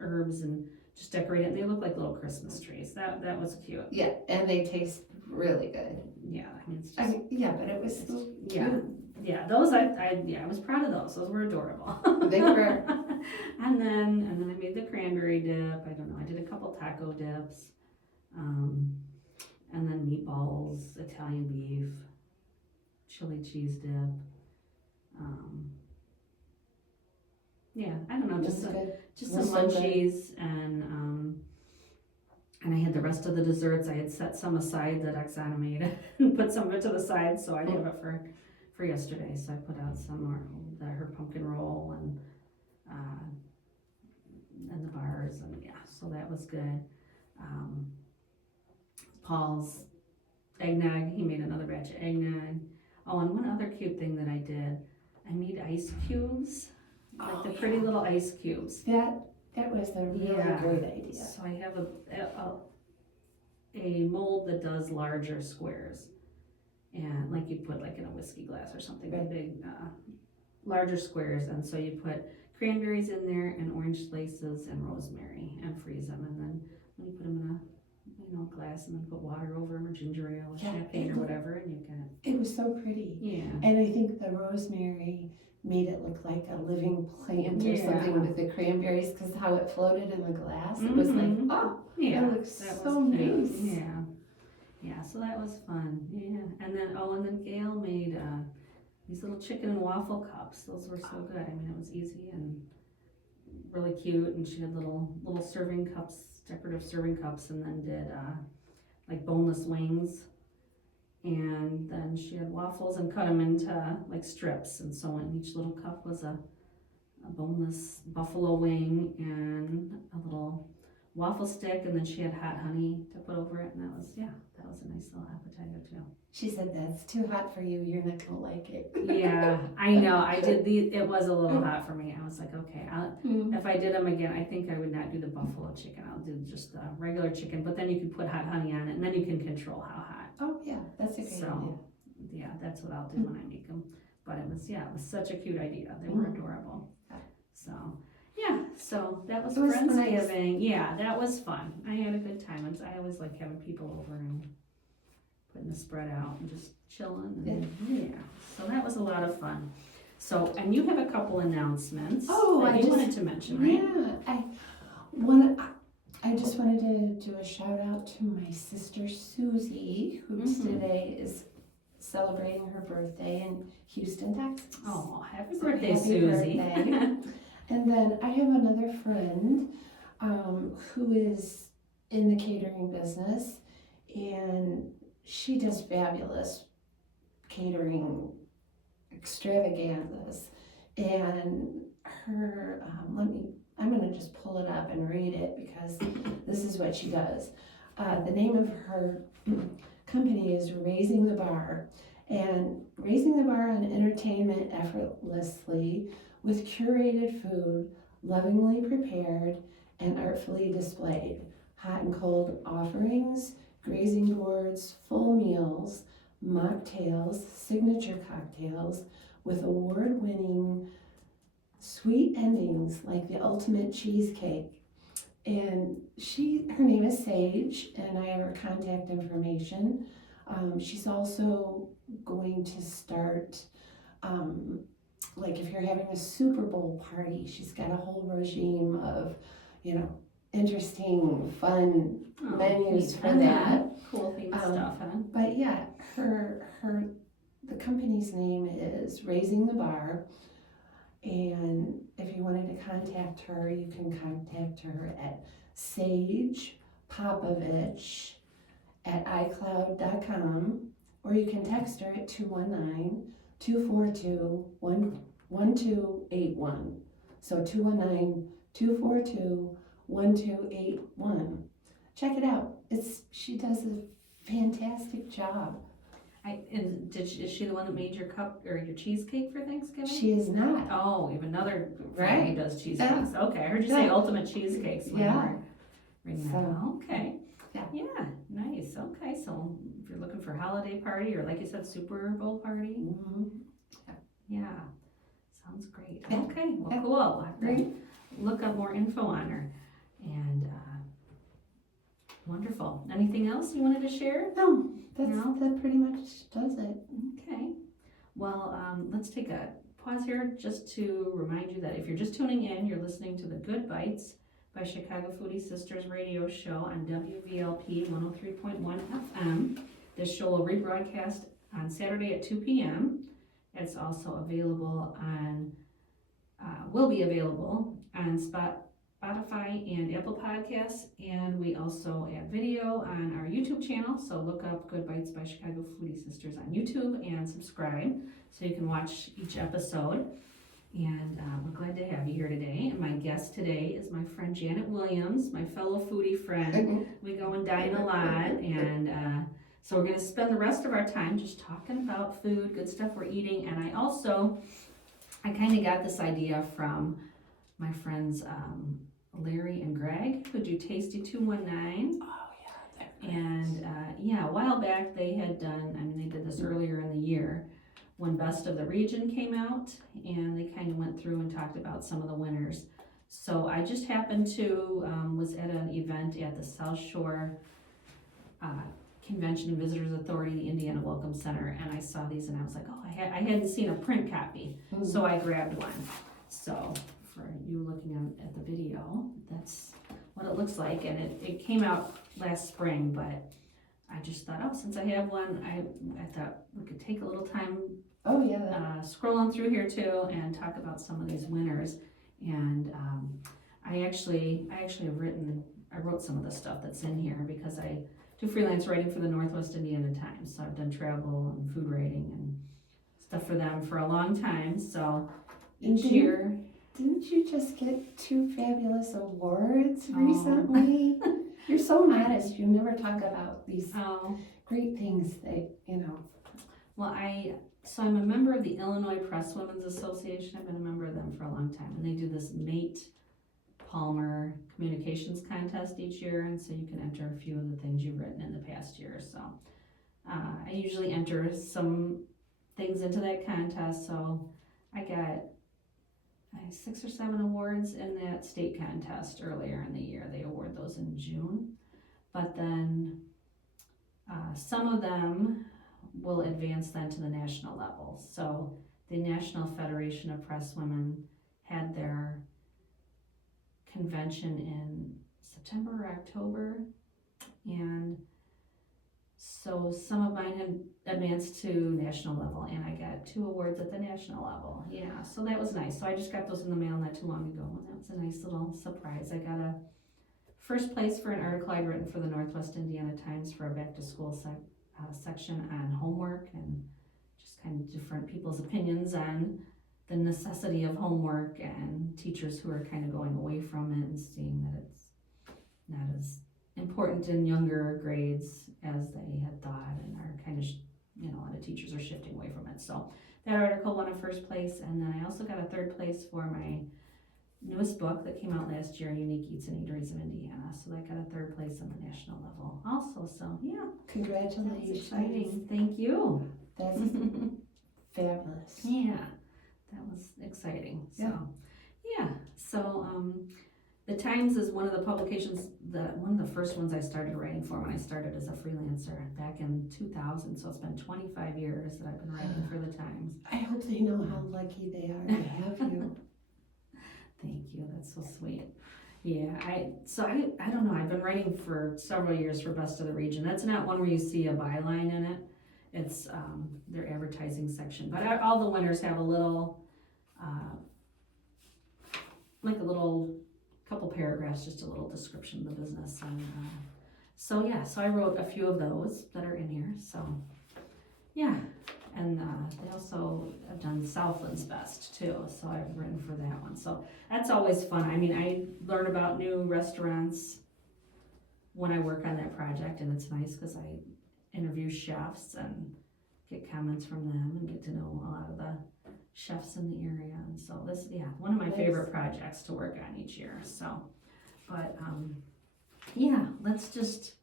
herbs and just decorate it. And they look like little Christmas trees. That was cute. Yeah, and they taste really good. Yeah, I mean, it's just, But it was so yeah. cute. Yeah, those I was proud of those. Those were adorable. They were. and then I made the cranberry dip. I don't know. I did a couple taco dips, and then meatballs, Italian beef, chili cheese dip. Yeah, I don't know, just some So good. munchies, and I had the rest of the desserts. I had set some aside that Oksana made and put some of it to the side, so I have it for yesterday. So I put out some more her pumpkin roll and the bars, and so that was good. Paul's eggnog, he made another batch of eggnog. Oh, and one other cute thing that I did, I made ice cubes, like the pretty little ice cubes. That was a really great idea. So I have a mold that does larger squares, and like you put like in a whiskey glass or something, Right. big, larger squares, and so you put cranberries in there and orange slices and rosemary and freeze them, and then when you put them in a glass and then put water over them or ginger ale or champagne or whatever, and you can. It was so pretty. Yeah. And I think the rosemary made it look like a living plant or Yeah. something with the cranberries, because how it floated in the glass. It was like, oh, Yeah, that looks that so was cute. nice. Yeah, so that was fun. Yeah, and then Gail made these little chicken and waffle cups. Those were so good. I mean, it was easy and really cute. And she had little serving cups, decorative serving cups, and then did like boneless wings. And then she had waffles and cut them into like strips. And so in each little cup was a boneless buffalo wing and a little waffle stick, and then she had hot honey to put over it, and that was a nice little appetizer too. She said, that's too hot for you, you're not gonna like it. Yeah, I know, I did it was a little hot for me. I was like, okay, if I did them again, I think I would not do the buffalo chicken, I'll do just the regular chicken, but then you can put hot honey on it, and then you can control how hot. Oh yeah, that's a great idea. Yeah, that's what I'll do when I make them. But it was such a cute idea, they were adorable. So so that was Friendsgiving. Nice. Yeah, that was fun. I had a good time. I always like having people over and putting the spread out and just chilling. And, so that was a lot of fun. So, and you have a couple announcements that you wanted to mention, right? Yeah, I just wanted to do a shout out to my sister Susie, who today is celebrating her birthday in Houston, Texas. Oh, happy birthday, Susie. Birthday. And then I have another friend who is in the catering business, and she does fabulous catering extravaganzas. And her, I'm going to just pull it up and read it because this is what she does. The name of her company is Raising the Bar, and raising the bar on entertainment effortlessly with curated food, lovingly prepared and artfully displayed. Hot and cold offerings, grazing boards, full meals, mocktails, signature cocktails with award-winning sweet endings like the ultimate cheesecake. And her name is Sage, and I have her contact information. She's also going to start, like if you're having a Super Bowl party, she's got a whole regime of, interesting, fun menus for that. Cool theme stuff, huh? But yeah, the company's name is Raising the Bar. And if you wanted to contact her, you can contact her at sagepopovich@icloud.com, or you can text her at 219-242-1281. So 219-242-1281. Check it out. She does a fantastic job. Is she the one that made your cup or your cheesecake for Thanksgiving? She is not. Oh, you have another friend who does cheesecakes. Yeah. Okay, I heard you say ultimate cheesecakes. Yeah. Okay. Yeah, nice. Okay, so if you're looking for a holiday party or like you said, Super Bowl party. Yeah, sounds great. Okay, well, cool. I'll have to look up more info on her. And wonderful. Anything else you wanted to share? No. That pretty much does it. Okay. Well, let's take a pause here just to remind you that if you're just tuning in, you're listening to the Good Bytes by Chicago Foodie Sisters radio show on WVLP 103.1 FM. This show will rebroadcast on Saturday at 2 p.m. It's also available will be available on Spotify and Apple Podcasts, and we also add video on our YouTube channel, so look up Good Bytes by Chicago Foodie Sisters on YouTube and subscribe so you can watch each episode. And we're glad to have you here today. And my guest today is my friend Janet Williams, my fellow foodie friend. We go and dine a lot, and so we're going to spend the rest of our time just talking about food, good stuff we're eating. And I kind of got this idea from my friends Larry and Greg, who do Tasty 219. Oh yeah. And a while back they had done, they did this earlier in the year when Best of the Region came out, and they kind of went through and talked about some of the winners. So I just happened to, was at an event at the South Shore Convention and Visitors Authority, the Indiana Welcome Center, and I saw these and I was like, oh, I hadn't seen a print copy, so I grabbed one. So for you looking at the video, that's what it looks like, and it came out last spring, but I just thought, oh, since I have one, I thought we could take a little time scrolling through here too and talk about some of these winners. And I actually wrote some of the stuff that's in here because I do freelance writing for the Northwest Indiana Times. So I've done travel and food writing and stuff for them for a long time. So each year. Didn't you just get 2 fabulous awards recently? You're so modest. You never talk about these great things that, you know. Well, I'm a member of the Illinois Press Women's Association. I've been a member of them for a long time. And they do this Mate Palmer Communications Contest each year. And so you can enter a few of the things you've written in the past year. So I usually enter some things into that contest. So I got 6 or 7 awards in that state contest earlier in the year. They award those in June. But then some of them will advance then to the national level. So the National Federation of Press Women had their convention in September or October, and so some of mine had advanced to national level, and I got 2 awards at the national level. Yeah, so that was nice. So I just got those in the mail not too long ago, and that was a nice little surprise. I got a first place for an article I'd written for the Northwest Indiana Times for a back to school section on homework and just kind of different people's opinions on the necessity of homework and teachers who are kind of going away from it and seeing that it's not as important in younger grades as they had thought, and are kind of, a lot of teachers are shifting away from it. So that article won a first place, and then I also got a 3rd place for my newest book that came out last year, Unique Eats and Eateries of Indiana. So that got a 3rd place on the national level also. So yeah, congratulations! That's exciting. Thank you. That's fabulous. Yeah, that was exciting. So yeah. So the Times is one of the publications, one of the first ones I started writing for when I started as a freelancer back in 2000. So it's been 25 years that I've been writing for the Times. I hope they know how lucky they are to have you. Thank you. That's so sweet. Yeah, I don't know. I've been writing for several years for Best of the Region. That's not one where you see a byline in it. It's their advertising section. But all the winners have a little, like a little couple paragraphs, just a little description of the business. And so I wrote a few of those that are in here. So yeah. And they also have done Southland's Best too, so I've written for that one. So that's always fun. I mean, I learn about new restaurants when I work on that project, and it's nice because I interview chefs and get comments from them and get to know a lot of the chefs in the area. And so this, one of my favorite projects to work on each year. So, but let's just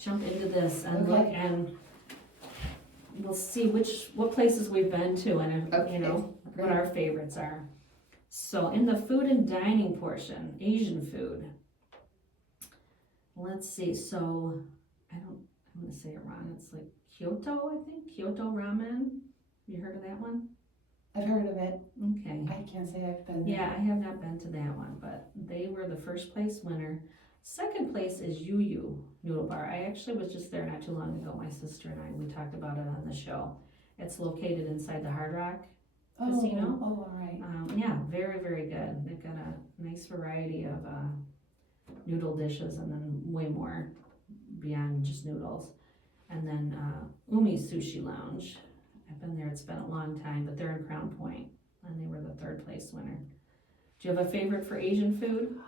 jump into this and look and we'll see what places we've been to and what our favorites are. So in the food and dining portion, Asian food. Let's see. So I'm gonna say it wrong. It's like Kyoto, I think. Kyoto ramen. You heard of that one? I've heard of it. Okay. I can't say I've been there. Yeah, I have not been to that one, but they were the first place winner. 2nd place is Yu Yu Noodle Bar. I actually was just there not too long ago. My sister and we talked about it on the show. It's located inside the Hard Rock Casino. Oh, all right. Yeah, very, very good. They've got a nice variety of noodle dishes and then way more beyond just noodles. And then Umi Sushi Lounge. I've been there. It's been a long time, but they're in Crown Point, and they were the 3rd place winner. Do you have a favorite for Asian food?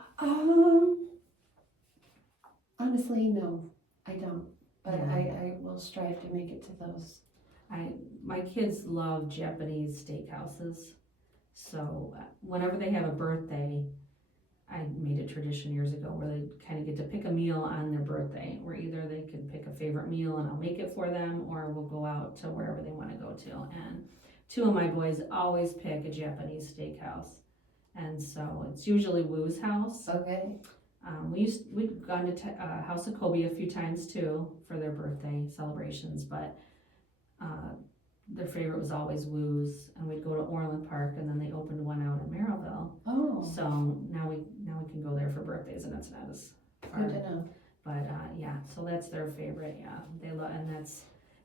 Honestly, no, I don't. But yeah. I will strive to make it to those. My kids love Japanese steakhouses, so whenever they have a birthday, I made a tradition years ago where they kind of get to pick a meal on their birthday, where either they can pick a favorite meal and I'll make it for them, or we'll go out to wherever they want to go to. And 2 of my boys always pick a Japanese steakhouse, and so it's usually Woo's House. Okay. We'd gone to House of Kobe a few times too for their birthday celebrations, but their favorite was always Woo's, and we'd go to Orland Park, and then they opened one out in Merrillville. Oh, So now we can go there for birthdays, and it's not as far. good to know. But yeah, so that's their favorite. Yeah, they love,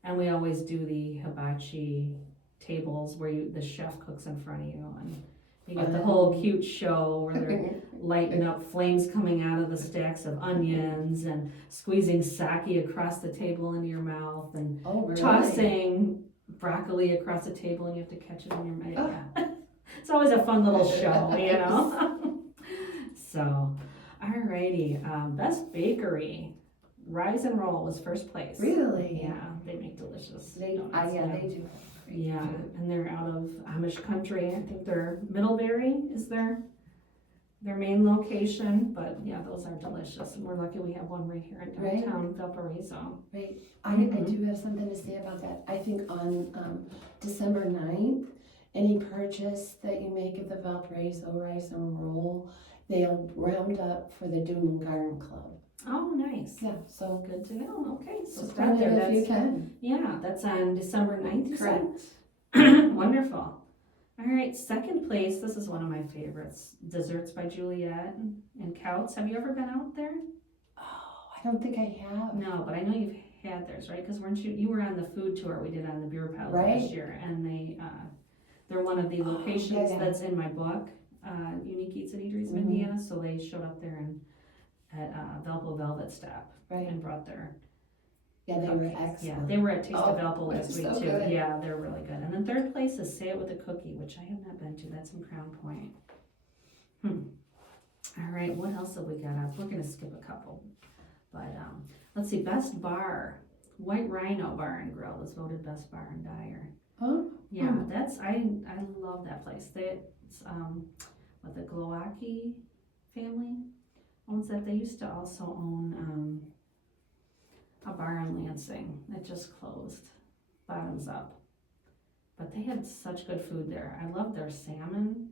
and we always do the hibachi tables where the chef cooks in front of you, and you get the whole cute show where they're lighting up, flames coming out of the stacks of onions, and squeezing sake across the table into your mouth, and Really? tossing broccoli across the table, and you have to catch it in your mouth. Yeah. It's always a fun little show, you know. So, alrighty, best bakery. Rise and Roll was first place. Really? Yeah, they make delicious They donuts. they do. Yeah, and they're out of Amish country. I think they're Middlebury is their main location, but yeah, those are delicious. And we're lucky we have one right here in downtown Valparaiso. Right. I do have something to say about that. I think on December 9th, any purchase that you make of the Valparaiso Rise and Roll, they'll round up for the Doom and Garden Club. Oh, nice. Yeah, so Good to know. Okay, so support start there. if you can. Yeah, that's on December 9th, you said? Correct. Wonderful. All right, second place. This is one of my favorites. Desserts by Juliet in Couts. Have you ever been out there? Oh, I don't think I have. No, but I know you've had theirs, right? Because weren't you were on the food tour we did on the beer palette Right. last year, and they're one of the locations yeah. that's in my book, Unique Eats and Eateries of Indiana. So they showed up there at Valpo Velvet Stop and brought their Yeah, they cupcakes. were excellent. Yeah, they were at Taste of Valpo last so week too. good. Yeah, they're really good. And then third place is Say It With a Cookie, which I have not been to. That's in Crown Point. All right, what else have we got up? We're gonna skip a couple, but let's see. Best bar, White Rhino Bar and Grill was voted best bar in Dyer. Oh, Yeah, that's I love that place. It's what the Glowacki family owns that. They used to also own a bar in Lansing that just closed, bottoms up. But they had such good food there. I loved their salmon.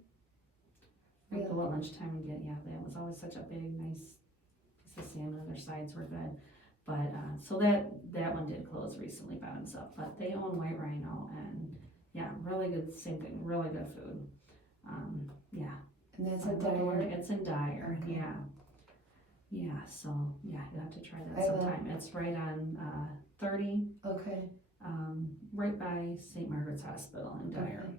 I'd go at lunchtime and get, that was always such a big, nice piece of salmon, and their sides were good. But, so that one did close recently, bottoms up. But they own White Rhino, and yeah, really good, same thing, really good food. Yeah. and that's in Dyer. It's in Dyer, Okay. yeah. Yeah, so, yeah, you'll have to try that I will. sometime. It's right on 30, Okay. right by St. Margaret's Hospital in Dyer. Okay.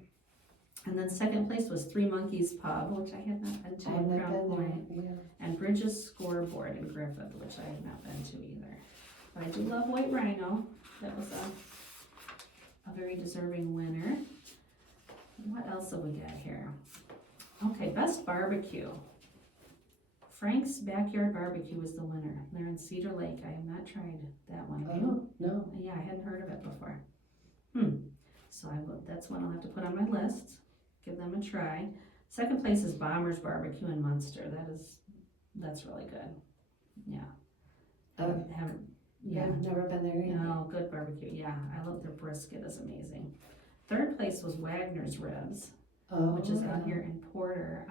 And then second place was Three Monkeys Pub, which I have not been to I've in not Crown been Point, there. Yeah. and Bridges Scoreboard in Griffith, which I have not been to either. But I do love White Rhino. That was a very deserving winner. What else have we got here? Okay, best barbecue. Frank's Backyard Barbecue was the winner. They're in Cedar Lake. I have not tried that one. Have you? Oh, no. Yeah, I hadn't heard of it before. So that's one I'll have to put on my list. Give them a try. Second place is Bomber's Barbecue in Munster. That's really good. Yeah. I've never been there either. No, good barbecue. Yeah, I love their brisket. Is amazing. Third place was Wagner's Ribs, which is out here in Porter.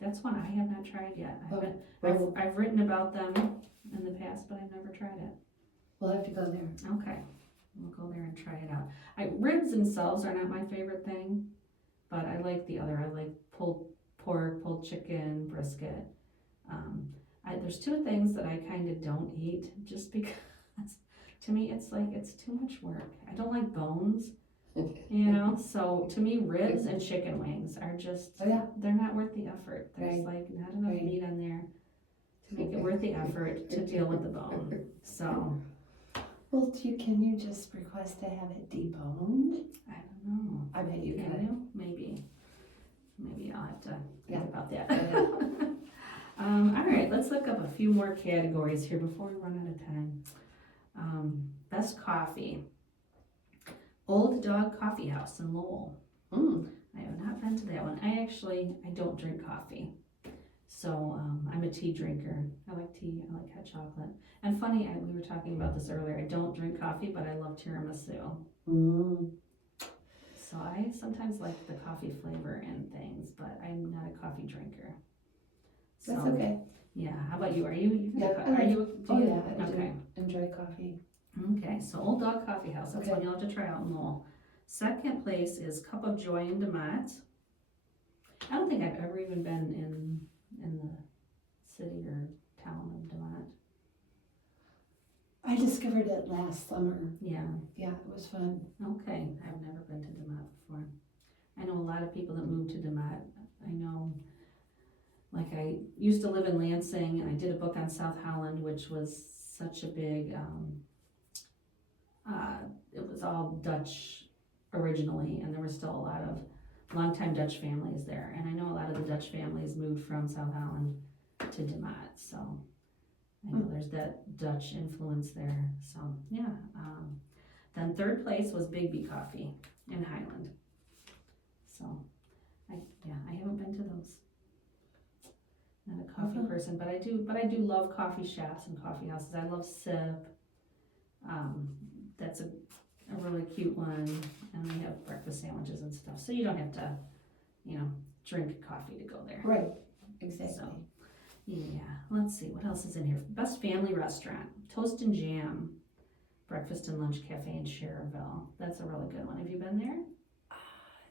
That's one I have not tried yet. I've written about them in the past, but I've never tried it. We'll have to go there. Okay, we'll go there and try it out. Ribs themselves are not my favorite thing, but I like the other. I like pulled pork, pulled chicken, brisket. There's two things that I kind of don't eat just because to me it's like it's too much work. I don't like bones, so to me ribs and chicken wings are just they're not worth the effort. There's like not enough meat on there to make it worth the effort to deal with the bone. So well, can you just request to have it deboned? I don't know. I bet you Can could. you? Maybe I'll have to think about that. All right, let's look up a few more categories here before we run out of time. Best coffee. Old Dog Coffee House in Lowell. I have not been to that one. I don't drink coffee. So I'm a tea drinker. I like tea, I like hot chocolate. And funny, we were talking about this earlier. I don't drink coffee, but I love tiramisu. So I sometimes like the coffee flavor in things, but I'm not a coffee drinker. So, That's okay. Yeah, how about you? Are you, Yeah, are you, do Oh you? yeah, I Okay. do enjoy coffee. Okay, so Old Dog Coffee House, that's Okay. one you'll have to try out in Lowell. Second place is Cup of Joy in DeMott. I don't think I've ever even been in the city or town of DeMott. I discovered it last summer. Yeah, Yeah, it was fun. okay, I've never been to DeMott before. I know a lot of people that moved to DeMott. I know, like I used to live in Lansing, and I did a book on South Holland, which was such a big, it was all Dutch originally, and there were still a lot of longtime Dutch families there. And I know a lot of the Dutch families moved from South Holland to DeMott, so I know there's that Dutch influence there. So yeah. Then third place was Bigby Coffee in Highland. So I haven't been to those. Not a coffee person, but I do love coffee shops and coffee houses. I love Sip. That's a really cute one, and they have breakfast sandwiches and stuff, so you don't have to, drink coffee to go there. Right, exactly. So, yeah, let's see, what else is in here? Best family restaurant, Toast and Jam, breakfast and lunch cafe in Cherville. That's a really good one. Have you been there?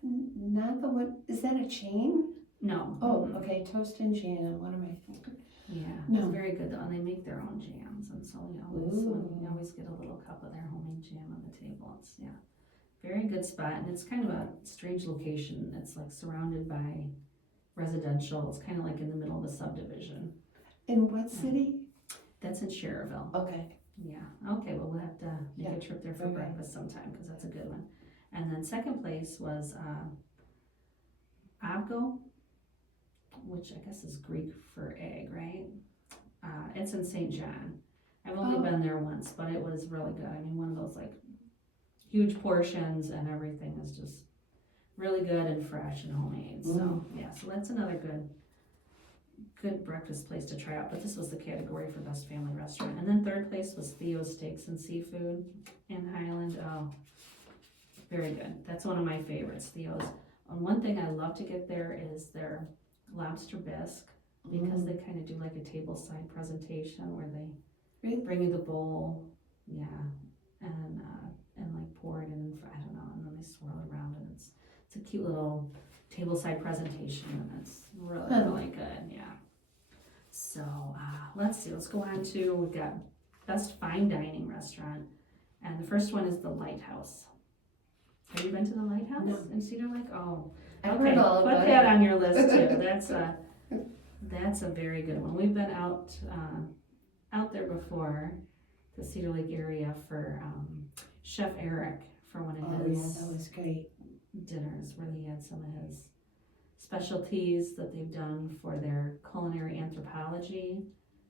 Not the one, is that a chain? No. Oh, okay, Toast and Jam, what am I thinking? Yeah, No. it's very good though, and they make their own jams, and so we always get a little cup of their homemade jam on the table. It's, very good spot, and it's kind of a strange location. It's like surrounded by residential. It's kind of like in the middle of a subdivision. In what city? That's in Cherville. Okay. Yeah, okay, well, we'll have to make a trip there for breakfast sometime, because that's a good one. And then second place was Avgo, which I guess is Greek for egg, right? It's in St. John. I've only been there once, but it was really good. I mean, one of those like huge portions, and everything is just really good and fresh and homemade. So yeah, so that's another good breakfast place to try out. But this was the category for best family restaurant. And then third place was Theo's Steaks and Seafood in Highland. Oh, very good. That's one of my favorites, Theo's. And one thing I love to get there is their lobster bisque, because they kind of do like a tableside presentation where they bring you the bowl, and like pour it in, I don't know, and then they swirl it around, and it's a cute little tableside presentation, and it's really good, yeah. So let's see, let's go on to, we've got best fine dining restaurant, and the first one is the Lighthouse. Have you been to the Lighthouse in Cedar Lake? Oh, I've okay, heard all put about that it. on your list too. That's a very good one. We've been out there before, the Cedar Lake area, for Chef Eric, for one of his that was great. dinners, where he had some of his specialties that they've done for their culinary anthropology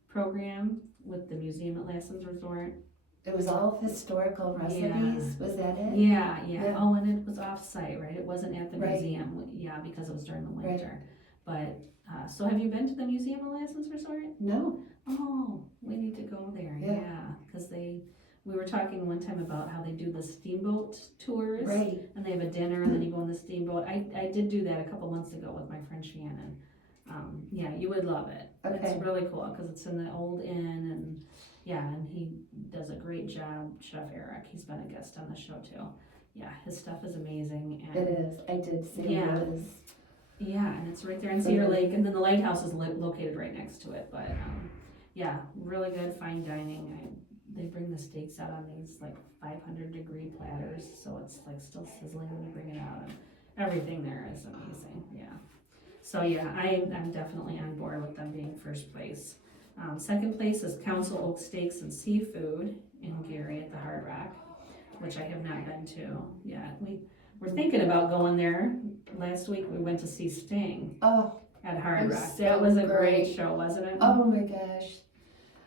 program with the museum at Lassen's Resort. It was all historical recipes, was that it? Yeah. Oh, and it was off-site, right? It wasn't at the Right. museum, because it was during the winter. But, so have you been to the museum at Lassen's Resort? No. Oh, we need to go there, because we were talking one time about how they do the steamboat tours. Right. And they have a dinner, and then you go on the steamboat. I did do that a couple months ago with my friend Shannon. You would love it. Okay. It's really cool, because it's in the old inn, and he does a great job, Chef Eric. He's been a guest on the show too. Yeah, his stuff is amazing. And It is. I did see those. Yeah, and it's right there in Cedar Lake, and then the Lighthouse is located right next to it. But really good fine dining. They bring the steaks out on these like 500-degree platters, so it's like still sizzling when you bring it out, and everything there is amazing. Yeah. So I'm definitely on board with them being first place. Second place is Council Oak Steaks and Seafood in Gary at the Hard Rock, which I have not been to yet. We're thinking about going there. Last week we went to see Sting at Hard Rock. That was a great show, wasn't it? Oh my gosh.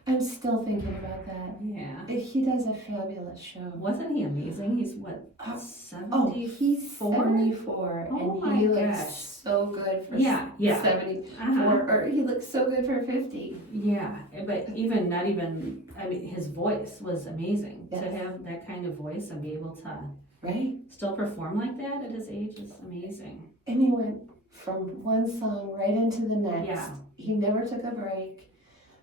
I'm still thinking about that. Yeah. He does a fabulous show. Wasn't he amazing? He's what, 74? Oh, he's 74, and he looks so good for 74, or he looks so good for 50. Yeah, but his voice was amazing. Yes. To have that kind of voice and be able to still perform like that at his age is amazing. And he went from one song right into the next. he never took a break.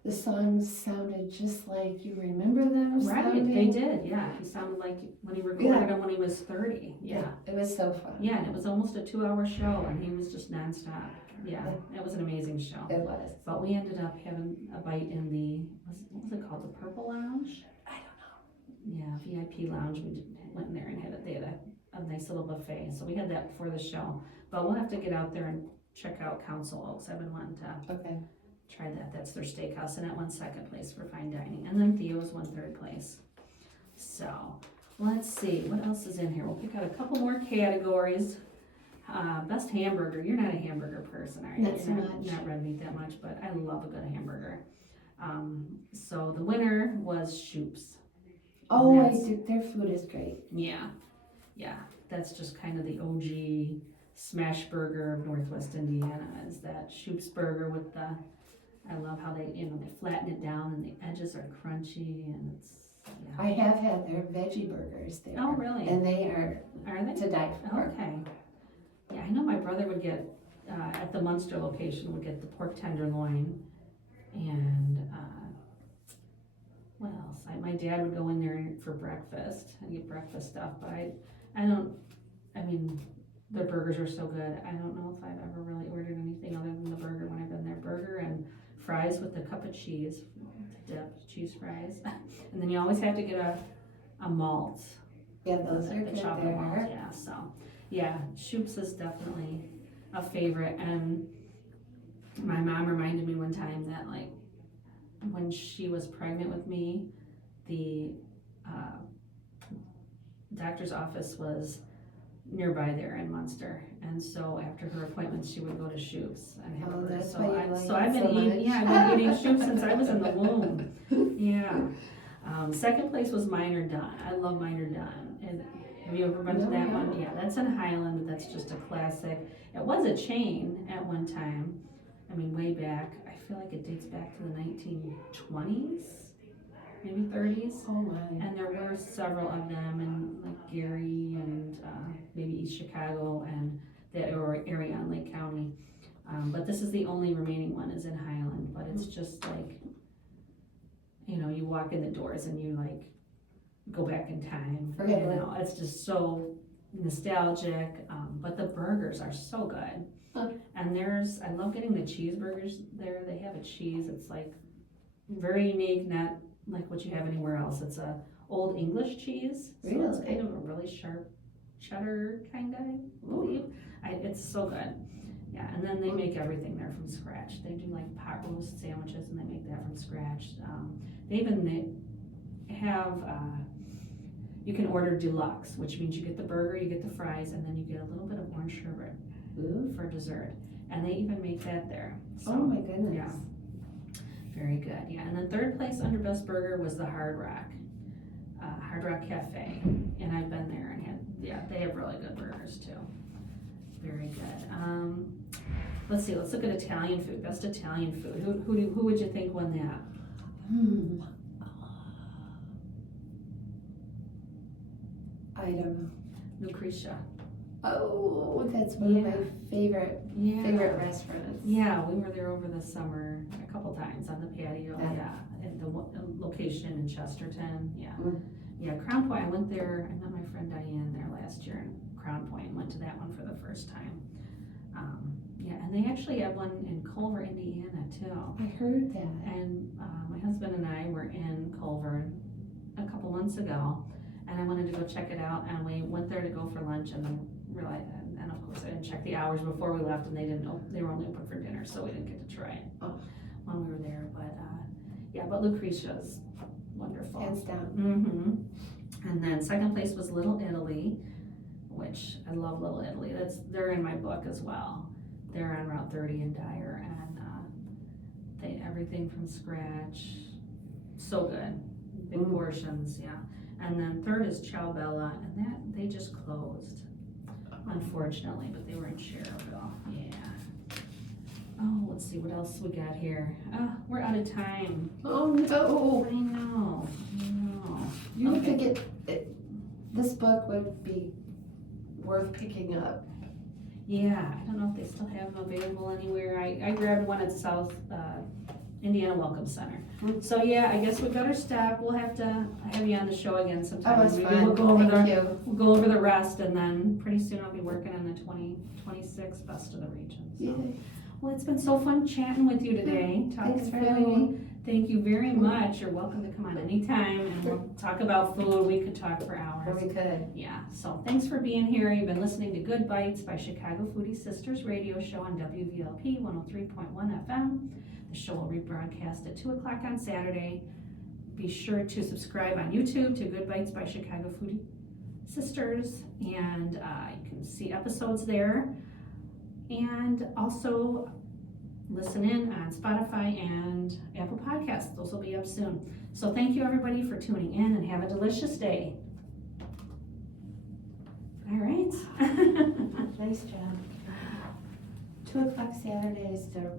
The songs sounded just like you remember them Right, sounding. they did, yeah. He sounded like when he recorded them when he was 30. Yeah. It was so fun. Yeah, and it was almost a 2-hour show, and he was just nonstop. Yeah, it was an amazing show. It was. But we ended up having a bite in the, what was it called, the Purple Lounge? I don't know. Yeah, VIP Lounge. We went in there and they had a nice little buffet. So we had that before the show. But we'll have to get out there and check out Council Oaks. I've been wanting to Okay. try that. That's their steakhouse, and that won second place for fine dining. And then Theo's won third place. So let's see, what else is in here? We'll pick out a couple more categories. Best hamburger. You're not a hamburger person, are you? Not so much. Not red meat that much, but I love a good hamburger. So the winner was Shoop's. Oh, I did. Their food is great. Yeah, that's just kind of the OG smash burger of Northwest Indiana, is that Shoop's burger with the, I love how they flatten it down and the edges are crunchy and it's, yeah. I have had their veggie burgers there. Oh, really? And they are they? to die for. Okay. Yeah, I know my brother would get, at the Munster location, would get the pork tenderloin and, what else? My dad would go in there for breakfast and get breakfast stuff, but I mean, their burgers are so good. I don't know if I've ever really ordered anything other than the burger when I've been there. Burger and fries with a cup of cheese, dipped cheese fries. And then you always have to get a malt. Yeah, those are The good chocolate malt, there. yeah, so, yeah, Shoop's is definitely a favorite, and my mom reminded me one time that, like, when she was pregnant with me, the doctor's office was nearby there in Munster, and so after her appointments, she would go to Shoop's and have her. That's So why you like I've it been so eating, much. yeah, I've been eating Shoop's since I was in the womb. Yeah. Second place was Minor Done. I love Minor Done. And have you ever been to that one? Yeah, that's in Highland. That's just a classic. It was a chain at one time. I mean, way back. I feel like it dates back to the 1920s, maybe 30s. Oh my. And there were several of them in like Gary and maybe East Chicago and that area in Lake County. But this is the only remaining one is in Highland. But it's just like, you walk in the doors and you like go back in time. It's just so nostalgic. But the burgers are so good. And I love getting the cheeseburgers there. They have a cheese. It's like very unique, not like what you have anywhere else. It's a old English cheese. So it's kind of a really sharp cheddar kind of, I believe. It's so good. Yeah, and then they make everything there from scratch. They do like pot roast sandwiches and they make that from scratch. They have, you can order deluxe, which means you get the burger, you get the fries, and then you get a little bit of orange sherbet for dessert. And they even make that there. So, oh my goodness. Yeah. Very good, yeah. And then third place under Best Burger was the Hard Rock Cafe. And I've been there and they have really good burgers too. Very good. Let's see, let's look at Italian food, best Italian food. Who would you think won that? I don't know. Lucretia. Oh, that's one of my favorite restaurants. Yeah, we were there over the summer a couple times on the patio. At the location in Chesterton. Yeah, Crown Point. I went there. I met my friend Diane there last year in Crown Point. Went to that one for the first time. And they actually have one in Culver, Indiana too. I heard that. And my husband and I were in Culver a couple months ago, and I wanted to go check it out. And we went there to go for lunch, and then realized, and of course I didn't check the hours before we left, and they didn't know they were only open for dinner, so we didn't get to try it when we were there. But but Lucretia's wonderful. Hands down. Mm-hmm. And then second place was Little Italy, which I love Little Italy. They're in my book as well. They're on Route 30 in Dyer, and they everything from scratch. So good, big portions, yeah. And then third is Ciao Bella, and that they just closed, unfortunately, but they were in Cherville. Yeah. Oh, let's see what else we got here. We're out of time. Oh no! I know. You would think this book would be worth picking up. Yeah, I don't know if they still have them available anywhere. I grabbed one at South Indiana Welcome Center. So yeah, I guess we got our step. We'll have to have you on the show again sometime. Oh, it's Maybe fun. we'll go over Thank you. we'll go over the rest, and then pretty soon I'll be working on the 2026 Best of the Region. So. Yay. Well, it's been so fun chatting with you today. Thanks for having me. Thank you very much. You're welcome to come on anytime, and we'll talk about food. We could talk for hours. Or we could. Yeah, so thanks for being here. You've been listening to Good Bytes by Chicago Foodie Sisters radio show on WVLP 103.1 FM. The show will rebroadcast at 2 o'clock on Saturday. Be sure to subscribe on YouTube to Good Bytes by Chicago Foodie Sisters, and you can see episodes there. And also listen in on Spotify and Apple Podcasts. Those will be up soon. So thank you everybody for tuning in, and have a delicious day. All right. Nice job. 2 o'clock Saturday is the